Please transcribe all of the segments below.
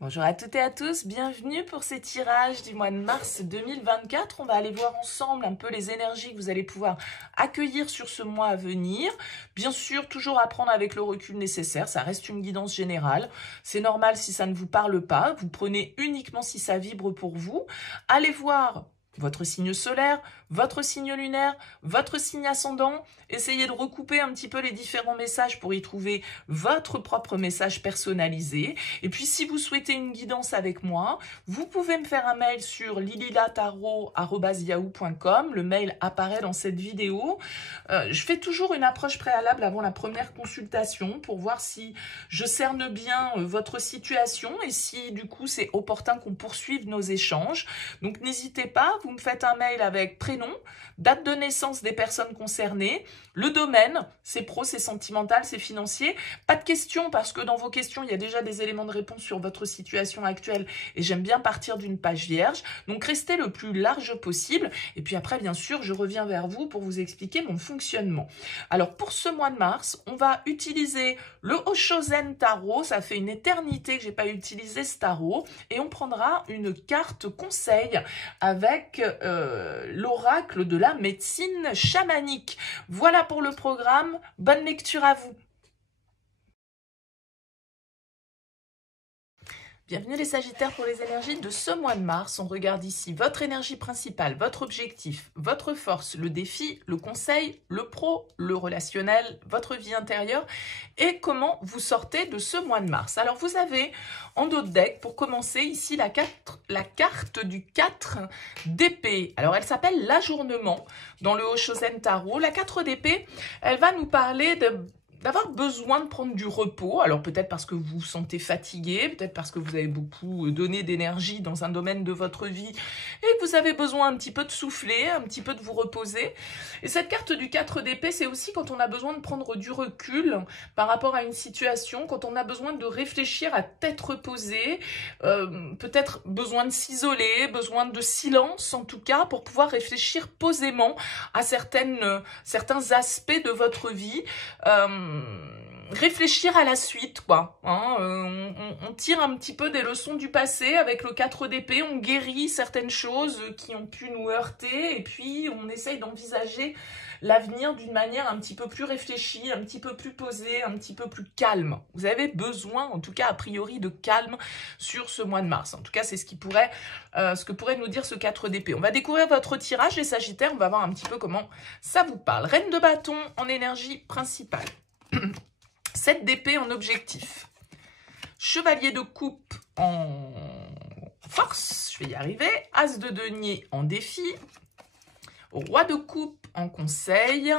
Bonjour à toutes et à tous, bienvenue pour ces tirages du mois de mars 2024. On va aller voir ensemble un peu les énergies que vous allez pouvoir accueillir sur ce mois à venir. Bien sûr, toujours à prendre avec le recul nécessaire, ça reste une guidance générale. C'est normal si ça ne vous parle pas, vous prenez uniquement si ça vibre pour vous. Allez voir votre signe solaire, votre signe lunaire, votre signe ascendant. Essayez de recouper un petit peu les différents messages pour y trouver votre propre message personnalisé. Et puis, si vous souhaitez une guidance avec moi, vous pouvez me faire un mail sur lililataro@yahoo.com. Le mail apparaît dans cette vidéo. Je fais toujours une approche préalable avant la première consultation pour voir si je cerne bien votre situation et si, du coup, c'est opportun qu'on poursuive nos échanges. Donc, n'hésitez pas. Vous me faites un mail avec prénom, date de naissance des personnes concernées, le domaine, c'est pro, c'est sentimental, c'est financier. Pas de questions parce que dans vos questions, il y a déjà des éléments de réponse sur votre situation actuelle et j'aime bien partir d'une page vierge. Donc restez le plus large possible et puis après, bien sûr, je reviens vers vous pour vous expliquer mon fonctionnement. Alors pour ce mois de mars, on va utiliser le Oshozen Tarot. Ça fait une éternité que j'ai pas utilisé ce tarot et on prendra une carte conseil avec l'oracle de la médecine chamanique. Voilà pour le programme. Bonne lecture à vous. Bienvenue les Sagittaires pour les énergies de ce mois de mars. On regarde ici votre énergie principale, votre objectif, votre force, le défi, le conseil, le pro, le relationnel, votre vie intérieure et comment vous sortez de ce mois de mars. Alors vous avez en dos de deck, pour commencer, ici la carte du 4 d'épée. Alors elle s'appelle l'ajournement dans le Oshozen Tarot. La 4 d'épée, elle va nous parler d'avoir besoin de prendre du repos, alors peut-être parce que vous vous sentez fatigué, peut-être parce que vous avez beaucoup donné d'énergie dans un domaine de votre vie et que vous avez besoin un petit peu de souffler, un petit peu de vous reposer. Et cette carte du 4 d'épée, c'est aussi quand on a besoin de prendre du recul par rapport à une situation, quand on a besoin de réfléchir à tête reposée, peut-être besoin de s'isoler, besoin de silence en tout cas, pour pouvoir réfléchir posément à certains aspects de votre vie. Réfléchir à la suite, quoi. Hein, on tire un petit peu des leçons du passé avec le 4 d'épée, on guérit certaines choses qui ont pu nous heurter et puis on essaye d'envisager l'avenir d'une manière un petit peu plus réfléchie, un petit peu plus posée, un petit peu plus calme. Vous avez besoin, en tout cas a priori, de calme sur ce mois de mars. En tout cas, c'est ce que pourrait nous dire ce 4 d'épée. On va découvrir votre tirage, les Sagittaires, on va voir un petit peu comment ça vous parle. Reine de bâton en énergie principale. 7 d'épée en objectif. Chevalier de coupe en force, je vais y arriver. As de denier en défi. Roi de coupe en conseil.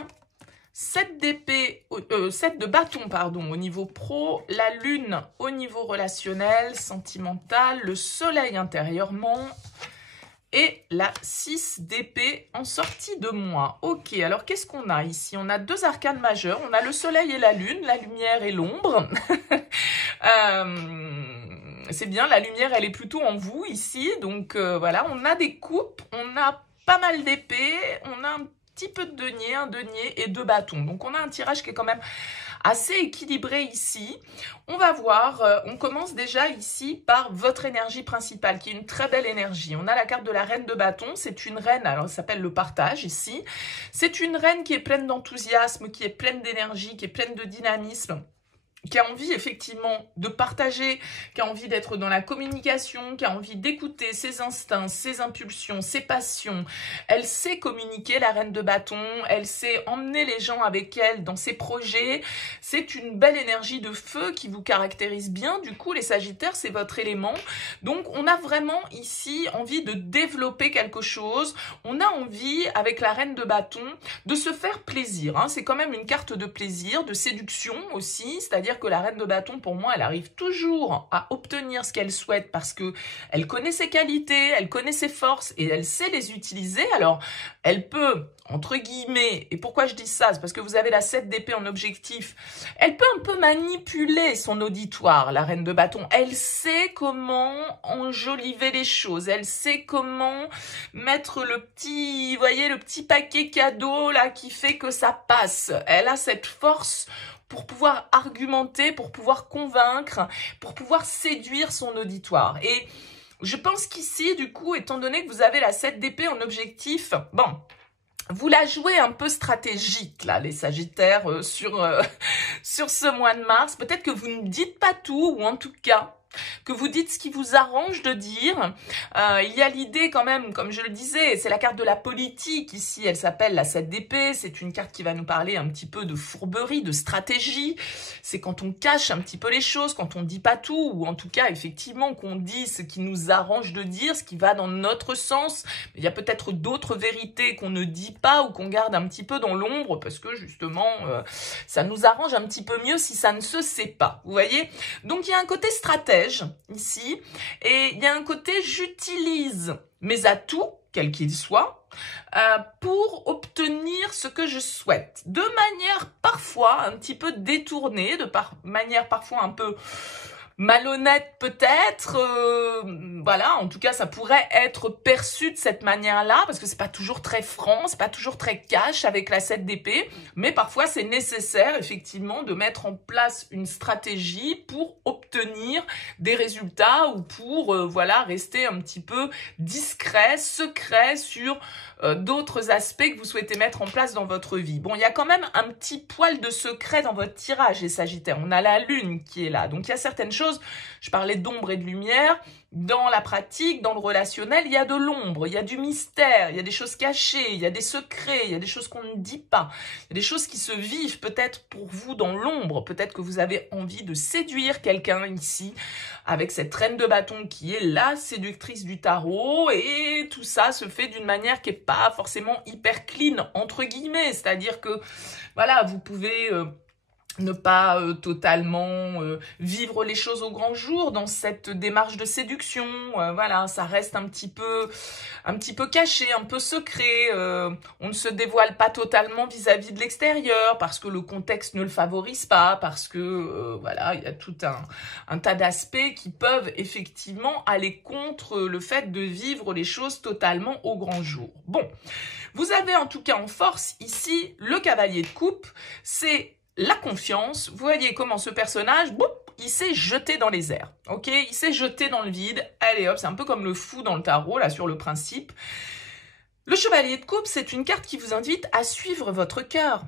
7 d'épée, 7 de bâton, pardon, au niveau pro. La lune au niveau relationnel, sentimental. Le soleil intérieurement. Et la 6 d'épée en sortie de mois. Ok, alors qu'est-ce qu'on a ici? On a deux arcanes majeurs. On a le soleil et la lune, la lumière et l'ombre. C'est bien, la lumière, elle est plutôt en vous ici. Donc voilà, on a des coupes, on a pas mal d'épées, on a un petit peu de denier, un denier et deux bâtons. Donc on a un tirage qui est quand même assez équilibré ici. On va voir, on commence déjà ici par votre énergie principale, qui est une très belle énergie. On a la carte de la reine de bâton, c'est une reine, alors ça s'appelle le partage ici. C'est une reine qui est pleine d'enthousiasme, qui est pleine d'énergie, qui est pleine de dynamisme, qui a envie effectivement de partager, qui a envie d'être dans la communication, qui a envie d'écouter ses instincts, ses impulsions, ses passions. Elle sait communiquer, la reine de bâton, elle sait emmener les gens avec elle dans ses projets. C'est une belle énergie de feu qui vous caractérise bien. Du coup, les Sagittaires, c'est votre élément. Donc, on a vraiment ici envie de développer quelque chose. On a envie, avec la reine de bâton, de se faire plaisir. Hein. C'est quand même une carte de plaisir, de séduction aussi, c'est-à-dire que la reine de bâton, pour moi, elle arrive toujours à obtenir ce qu'elle souhaite parce que elle connaît ses qualités, elle connaît ses forces et elle sait les utiliser. Alors, elle peut entre guillemets, et pourquoi je dis ça, c'est parce que vous avez la 7 d'épée en objectif, elle peut un peu manipuler son auditoire, la reine de bâton. Elle sait comment enjoliver les choses, elle sait comment mettre le petit, vous voyez, le petit paquet cadeau là qui fait que ça passe. Elle a cette force pour pouvoir argumenter, pour pouvoir convaincre, pour pouvoir séduire son auditoire. Et je pense qu'ici, du coup, étant donné que vous avez la 7 d'épée en objectif, bon, vous la jouez un peu stratégique, là, les Sagittaires, sur ce mois de mars. Peut-être que vous ne dites pas tout, ou en tout cas, que vous dites ce qui vous arrange de dire. Il y a l'idée quand même, comme je le disais, c'est la carte de la politique ici, elle s'appelle la 7 d'épée, c'est une carte qui va nous parler un petit peu de fourberie, de stratégie, c'est quand on cache un petit peu les choses, quand on dit pas tout, ou en tout cas effectivement qu'on dit ce qui nous arrange de dire, ce qui va dans notre sens. Il y a peut-être d'autres vérités qu'on ne dit pas ou qu'on garde un petit peu dans l'ombre, parce que justement, ça nous arrange un petit peu mieux si ça ne se sait pas, vous voyez. Donc il y a un côté stratège ici, et il y a un côté j'utilise mes atouts, quels qu'ils soient, pour obtenir ce que je souhaite, de manière parfois un petit peu détournée, manière parfois un peu malhonnête peut-être, voilà, en tout cas ça pourrait être perçu de cette manière-là, parce que c'est pas toujours très franc, c'est pas toujours très cash avec la 7 d'épée, mais parfois c'est nécessaire effectivement de mettre en place une stratégie pour obtenir des résultats ou pour, voilà, rester un petit peu discret, secret sur d'autres aspects que vous souhaitez mettre en place dans votre vie. Bon, il y a quand même un petit poil de secret dans votre tirage, les Sagittaires. On a la lune qui est là. Donc, il y a certaines choses, je parlais d'ombre et de lumière. Dans la pratique, dans le relationnel, il y a de l'ombre, il y a du mystère, il y a des choses cachées, il y a des secrets, il y a des choses qu'on ne dit pas. Il y a des choses qui se vivent peut-être pour vous dans l'ombre. Peut-être que vous avez envie de séduire quelqu'un ici avec cette reine de bâton qui est la séductrice du tarot. Et tout ça se fait d'une manière qui n'est pas forcément hyper clean, entre guillemets. C'est-à-dire que, voilà, vous pouvez ne pas totalement vivre les choses au grand jour dans cette démarche de séduction. Voilà, ça reste un petit peu caché, un peu secret. On ne se dévoile pas totalement vis-à-vis de l'extérieur parce que le contexte ne le favorise pas, parce que voilà, il y a tout un tas d'aspects qui peuvent effectivement aller contre le fait de vivre les choses totalement au grand jour. Bon, vous avez en tout cas en force ici le cavalier de coupe, c'est la confiance. Vous voyez comment ce personnage, boum, il s'est jeté dans les airs, ok? Il s'est jeté dans le vide, allez hop, c'est un peu comme le fou dans le tarot, là, sur le principe. Le chevalier de coupe, c'est une carte qui vous invite à suivre votre cœur.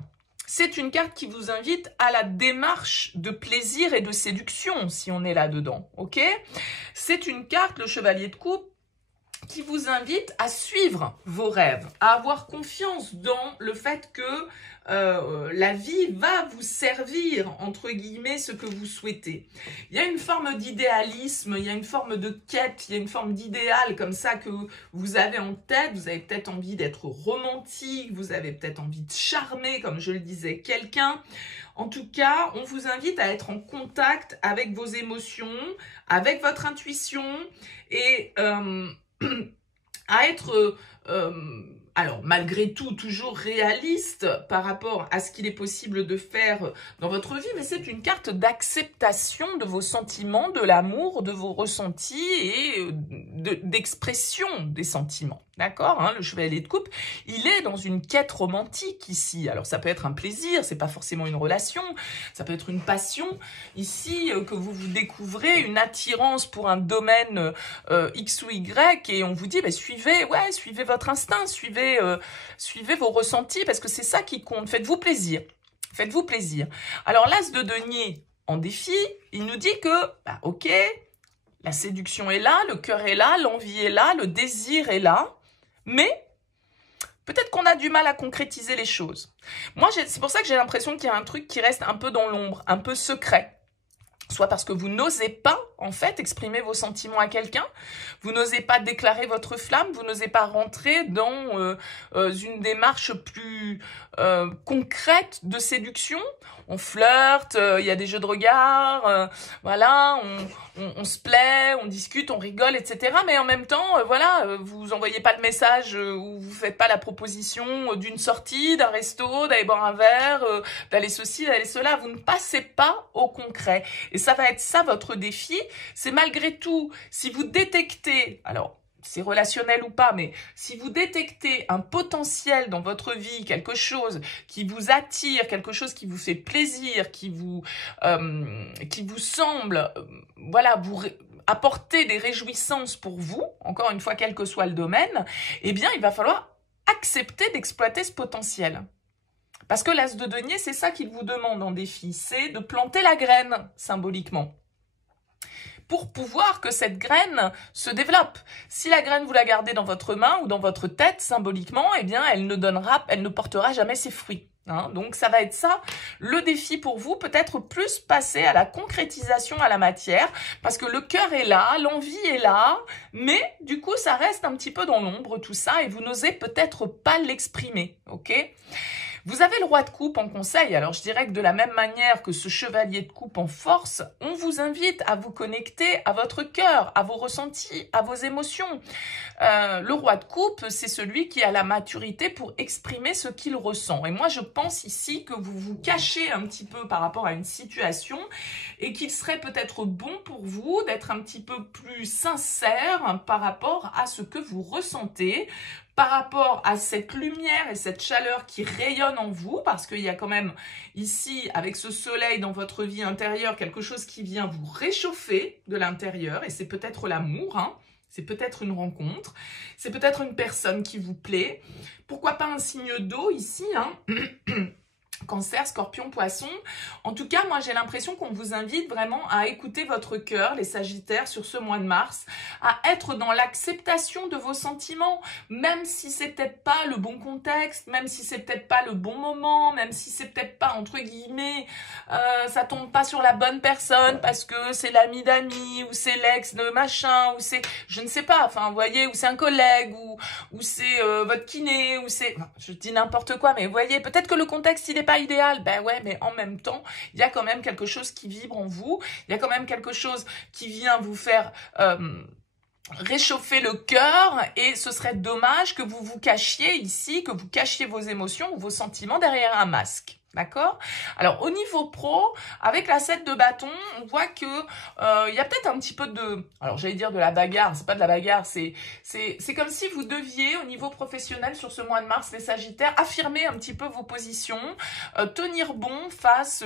C'est une carte qui vous invite à la démarche de plaisir et de séduction, si on est là-dedans, ok? C'est une carte, le chevalier de coupe, qui vous invite à suivre vos rêves, à avoir confiance dans le fait que la vie va vous servir, entre guillemets, ce que vous souhaitez. Il y a une forme d'idéalisme, il y a une forme de quête, il y a une forme d'idéal comme ça que vous avez en tête. Vous avez peut-être envie d'être romantique, vous avez peut-être envie de charmer, comme je le disais, quelqu'un. En tout cas, on vous invite à être en contact avec vos émotions, avec votre intuition et à être, alors malgré tout, toujours réaliste par rapport à ce qu'il est possible de faire dans votre vie, mais c'est une carte d'acceptation de vos sentiments, de l'amour, de vos ressentis et d'expression des sentiments. D'accord, hein, le chevalier de coupe, il est dans une quête romantique ici. Alors ça peut être un plaisir, c'est pas forcément une relation, ça peut être une passion ici que vous découvrez, une attirance pour un domaine X ou Y, et on vous dit, bah, suivez votre instinct, suivez vos ressentis, parce que c'est ça qui compte. Faites-vous plaisir. Faites-vous plaisir. Alors l'as de denier en défi, il nous dit que, bah, ok, la séduction est là, le cœur est là, l'envie est là, le désir est là, mais peut-être qu'on a du mal à concrétiser les choses. Moi, c'est pour ça que j'ai l'impression qu'il y a un truc qui reste un peu dans l'ombre, un peu secret. Soit parce que vous n'osez pas, en fait, exprimer vos sentiments à quelqu'un, vous n'osez pas déclarer votre flamme, vous n'osez pas rentrer dans une démarche plus concrète de séduction, on flirte, il y a des jeux de regard, voilà, on se plaît, on discute, on rigole, etc. Mais en même temps, voilà, vous envoyez pas le message ou vous faites pas la proposition d'une sortie, d'un resto, d'aller boire un verre, d'aller ceci, d'aller cela. Vous ne passez pas au concret. Et ça va être ça votre défi. C'est malgré tout, si vous détectez, alors, c'est relationnel ou pas, mais si vous détectez un potentiel dans votre vie, quelque chose qui vous attire, quelque chose qui vous fait plaisir, qui vous semble, voilà, vous apporter des réjouissances pour vous, encore une fois, quel que soit le domaine, eh bien, il va falloir accepter d'exploiter ce potentiel. Parce que l'as de denier, c'est ça qu'il vous demande en défi, c'est de planter la graine, symboliquement, pour pouvoir que cette graine se développe. Si la graine, vous la gardez dans votre main ou dans votre tête, symboliquement, eh bien, elle ne portera jamais ses fruits. Hein. Donc, ça va être ça, le défi pour vous, peut-être plus passer à la concrétisation à la matière, parce que le cœur est là, l'envie est là, mais du coup, ça reste un petit peu dans l'ombre, tout ça, et vous n'osez peut-être pas l'exprimer, ok ? Vous avez le roi de coupe en conseil, alors je dirais que de la même manière que ce chevalier de coupe en force, on vous invite à vous connecter à votre cœur, à vos ressentis, à vos émotions. Le roi de coupe, c'est celui qui a la maturité pour exprimer ce qu'il ressent. Et moi, je pense ici que vous vous cachez un petit peu par rapport à une situation et qu'il serait peut-être bon pour vous d'être un petit peu plus sincère par rapport à ce que vous ressentez, par rapport à cette lumière et cette chaleur qui rayonne en vous, parce qu'il y a quand même ici, avec ce soleil dans votre vie intérieure, quelque chose qui vient vous réchauffer de l'intérieur, et c'est peut-être l'amour, hein, c'est peut-être une rencontre, c'est peut-être une personne qui vous plaît, pourquoi pas un signe d'eau ici, hein. Cancer, Scorpion, Poisson. En tout cas, moi, j'ai l'impression qu'on vous invite vraiment à écouter votre cœur, les Sagittaires, sur ce mois de mars, à être dans l'acceptation de vos sentiments, même si c'est peut-être pas le bon contexte, même si c'est peut-être pas le bon moment, même si c'est peut-être pas, entre guillemets, ça tombe pas sur la bonne personne parce que c'est l'ami d'amis, ou c'est l'ex de machin, ou c'est, je ne sais pas, enfin, vous voyez, ou c'est un collègue, ou c'est votre kiné, ou c'est, je dis n'importe quoi, mais vous voyez, peut-être que le contexte, il est pas idéal, ben ouais, mais en même temps, il y a quand même quelque chose qui vibre en vous, il y a quand même quelque chose qui vient vous faire réchauffer le cœur, et ce serait dommage que vous vous cachiez ici, que vous cachiez vos émotions ou vos sentiments derrière un masque. D'accord? Alors, au niveau pro, avec la 7 de bâton, on voit que il y a peut-être un petit peu de... Alors, j'allais dire de la bagarre, c'est pas de la bagarre, c'est comme si vous deviez, au niveau professionnel, sur ce mois de mars, les Sagittaires, affirmer un petit peu vos positions, tenir bon face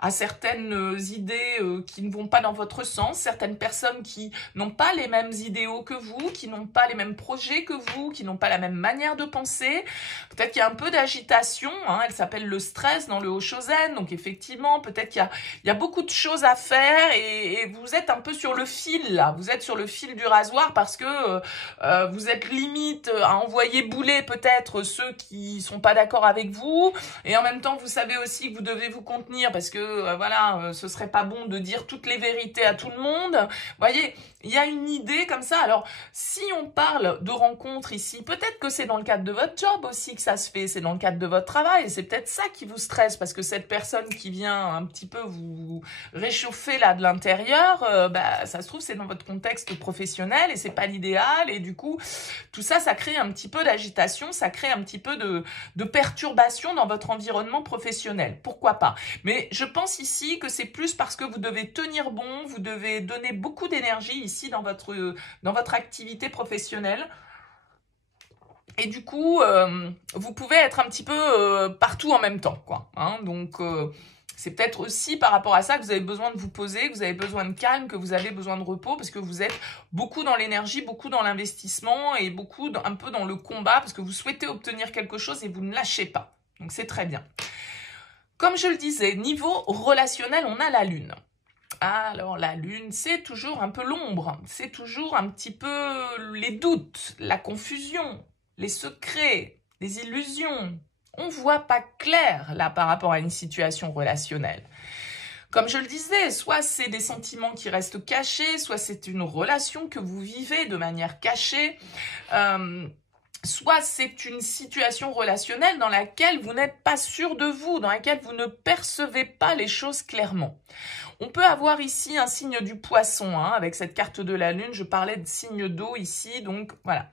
à certaines idées qui ne vont pas dans votre sens, certaines personnes qui n'ont pas les mêmes idéaux que vous, qui n'ont pas les mêmes projets que vous, qui n'ont pas la même manière de penser. Peut-être qu'il y a un peu d'agitation, hein, elle s'appelle le stress dans le Haut-Chosen, donc effectivement, peut-être qu'il y a beaucoup de choses à faire et vous êtes un peu sur le fil, là. Vous êtes sur le fil du rasoir parce que vous êtes limite à envoyer bouler peut-être ceux qui sont pas d'accord avec vous, et en même temps, vous savez aussi que vous devez vous contenir parce que, voilà, ce serait pas bon de dire toutes les vérités à tout le monde. Vous voyez, il y a une idée comme ça. Alors, si on parle de rencontres ici, peut-être que c'est dans le cadre de votre job aussi que ça se fait, c'est dans le cadre de votre travail, et c'est peut-être ça qui vous stresse, parce que cette personne qui vient un petit peu vous réchauffer là de l'intérieur, bah, ça se trouve c'est dans votre contexte professionnel et c'est pas l'idéal, et du coup, tout ça, ça crée un petit peu d'agitation, ça crée un petit peu de perturbation dans votre environnement professionnel. Pourquoi pas? Mais je pense ici que c'est plus parce que vous devez tenir bon, vous devez donner beaucoup d'énergie ici dans votre activité professionnelle. Et du coup, vous pouvez être un petit peu partout en même temps, quoi. Hein, donc, c'est peut-être aussi par rapport à ça que vous avez besoin de vous poser, que vous avez besoin de calme, que vous avez besoin de repos, parce que vous êtes beaucoup dans l'énergie, beaucoup dans l'investissement et beaucoup un peu dans le combat, parce que vous souhaitez obtenir quelque chose et vous ne lâchez pas. Donc, c'est très bien. Comme je le disais, niveau relationnel, on a la Lune. Alors, la Lune, c'est toujours un peu l'ombre, c'est toujours un petit peu les doutes, la confusion, les secrets, les illusions. On voit pas clair, là, par rapport à une situation relationnelle. Comme je le disais, soit c'est des sentiments qui restent cachés, soit c'est une relation que vous vivez de manière cachée. soit c'est une situation relationnelle dans laquelle vous n'êtes pas sûr de vous, dans laquelle vous ne percevez pas les choses clairement. On peut avoir ici un signe du poisson, hein, avec cette carte de la lune, je parlais de signe d'eau ici, donc voilà.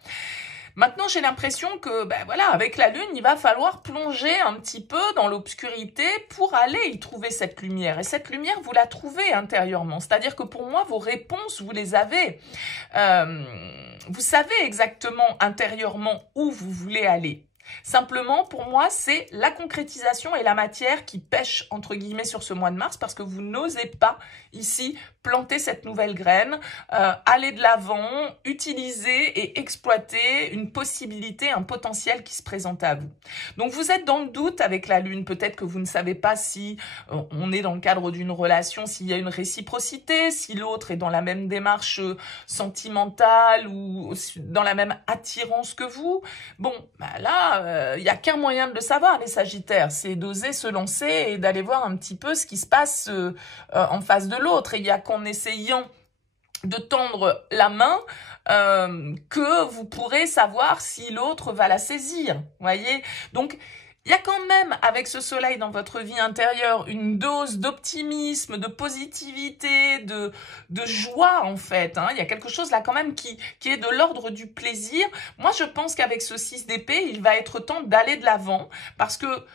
Maintenant, j'ai l'impression que, ben voilà, avec la lune, il va falloir plonger un petit peu dans l'obscurité pour aller y trouver cette lumière. Et cette lumière, vous la trouvez intérieurement. C'est-à-dire que pour moi, vos réponses, vous les avez. Vous savez exactement intérieurement où vous voulez aller. Simplement, pour moi, c'est la concrétisation et la matière qui pêchent, entre guillemets, sur ce mois de mars, parce que vous n'osez pas, ici, planter cette nouvelle graine, aller de l'avant, utiliser et exploiter une possibilité, un potentiel qui se présente à vous. Donc, vous êtes dans le doute avec la lune. Peut-être que vous ne savez pas si on est dans le cadre d'une relation, s'il y a une réciprocité, si l'autre est dans la même démarche sentimentale ou dans la même attirance que vous. Bon, bah là, il n'y a qu'un moyen de le savoir, les Sagittaires, c'est d'oser se lancer et d'aller voir un petit peu ce qui se passe en face de l'autre. Et il n'y a qu'en essayant de tendre la main que vous pourrez savoir si l'autre va la saisir, voyez. Donc, il y a quand même, avec ce soleil dans votre vie intérieure, une dose d'optimisme, de positivité, de joie, en fait. Hein. Il y a quelque chose là quand même qui est de l'ordre du plaisir. Moi, je pense qu'avec ce 6 d'épée, il va être temps d'aller de l'avant parce que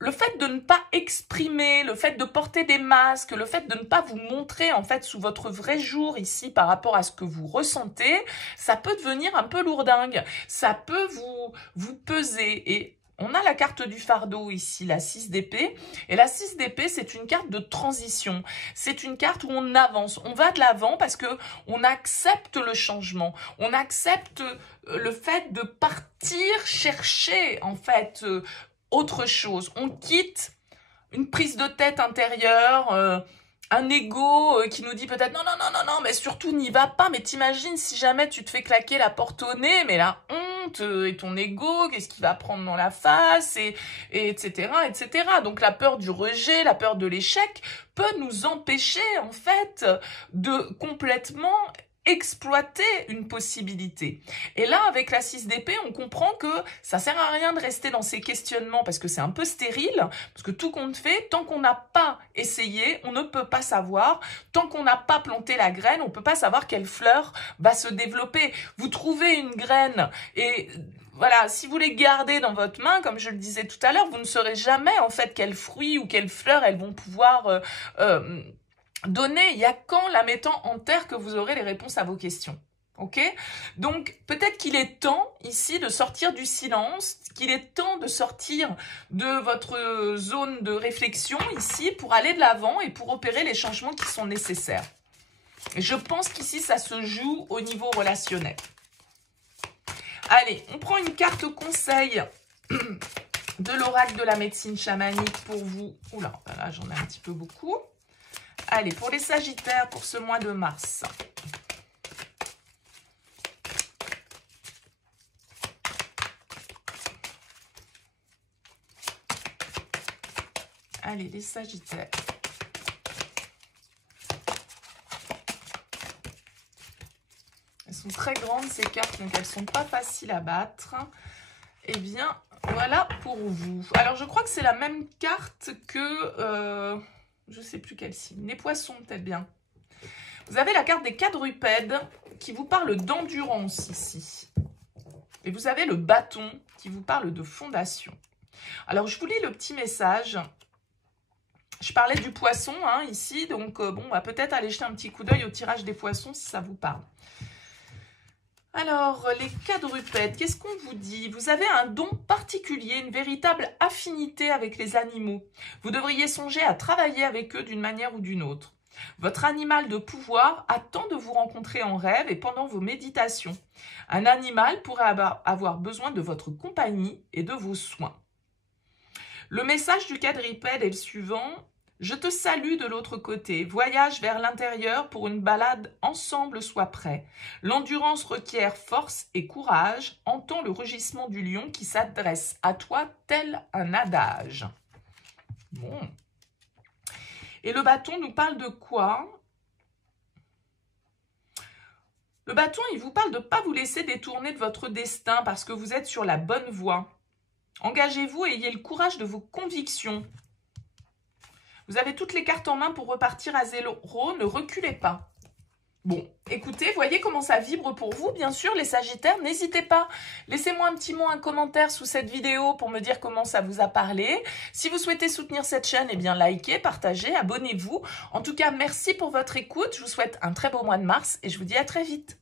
le fait de ne pas exprimer, le fait de porter des masques, le fait de ne pas vous montrer en fait sous votre vrai jour ici par rapport à ce que vous ressentez, ça peut devenir un peu lourdingue. Ça peut vous peser et on a la carte du fardeau ici, la 6 d'épée. Et la 6 d'épée, c'est une carte de transition. C'est une carte où on avance, on va de l'avant parce que on accepte le changement. On accepte le fait de partir chercher, en fait, autre chose. On quitte une prise de tête intérieure, un ego qui nous dit peut-être non, mais surtout n'y va pas. Mais t'imagines si jamais tu te fais claquer la porte au nez, mais la honte et ton ego, qu'est-ce qu'il va prendre dans la face et etc., etc. Donc la peur du rejet, la peur de l'échec peut nous empêcher en fait de complètement exploiter une possibilité. Et là, avec la 6 d'épée, on comprend que ça sert à rien de rester dans ces questionnements parce que c'est un peu stérile, parce que tout compte fait, tant qu'on n'a pas essayé, on ne peut pas savoir. Tant qu'on n'a pas planté la graine, on ne peut pas savoir quelle fleur va se développer. Vous trouvez une graine et voilà, si vous les gardez dans votre main, comme je le disais tout à l'heure, vous ne saurez jamais en fait quels fruits ou quelles fleurs elles vont pouvoir donner. Il n'y a qu'en la mettant en terre que vous aurez les réponses à vos questions. Ok? Donc, peut-être qu'il est temps, ici, de sortir du silence, qu'il est temps de sortir de votre zone de réflexion, ici, pour aller de l'avant et pour opérer les changements qui sont nécessaires. Et je pense qu'ici, ça se joue au niveau relationnel. Allez, on prend une carte conseil de l'oracle de la médecine chamanique pour vous. Oula, là, j'en ai un petit peu beaucoup. Allez, pour les Sagittaires, pour ce mois de mars. Allez, les Sagittaires. Elles sont très grandes, ces cartes, donc elles ne sont pas faciles à battre. Eh bien, voilà pour vous. Alors, je crois que c'est la même carte que... je ne sais plus quel signe. Les poissons, peut-être bien. Vous avez la carte des quadrupèdes qui vous parle d'endurance ici. Et vous avez le bâton qui vous parle de fondation. Alors, je vous lis le petit message. Je parlais du poisson hein, ici. Donc, bon, on va peut-être aller jeter un petit coup d'œil au tirage des poissons si ça vous parle. Alors, les quadrupèdes, qu'est-ce qu'on vous dit? Vous avez un don particulier, une véritable affinité avec les animaux. Vous devriez songer à travailler avec eux d'une manière ou d'une autre. Votre animal de pouvoir attend de vous rencontrer en rêve et pendant vos méditations. Un animal pourrait avoir besoin de votre compagnie et de vos soins. Le message du quadrupède est le suivant. Je te salue de l'autre côté. Voyage vers l'intérieur pour une balade ensemble, sois prêt. L'endurance requiert force et courage. Entends le rugissement du lion qui s'adresse à toi tel un adage. Bon. Et le bâton nous parle de quoi? Le bâton, il vous parle de ne pas vous laisser détourner de votre destin parce que vous êtes sur la bonne voie. Engagez-vous et ayez le courage de vos convictions. Vous avez toutes les cartes en main pour repartir à zéro, ne reculez pas. Bon, écoutez, voyez comment ça vibre pour vous, bien sûr, les Sagittaires. N'hésitez pas, laissez-moi un petit mot, un commentaire sous cette vidéo pour me dire comment ça vous a parlé. Si vous souhaitez soutenir cette chaîne, eh bien, likez, partagez, abonnez-vous. En tout cas, merci pour votre écoute. Je vous souhaite un très beau mois de mars et je vous dis à très vite.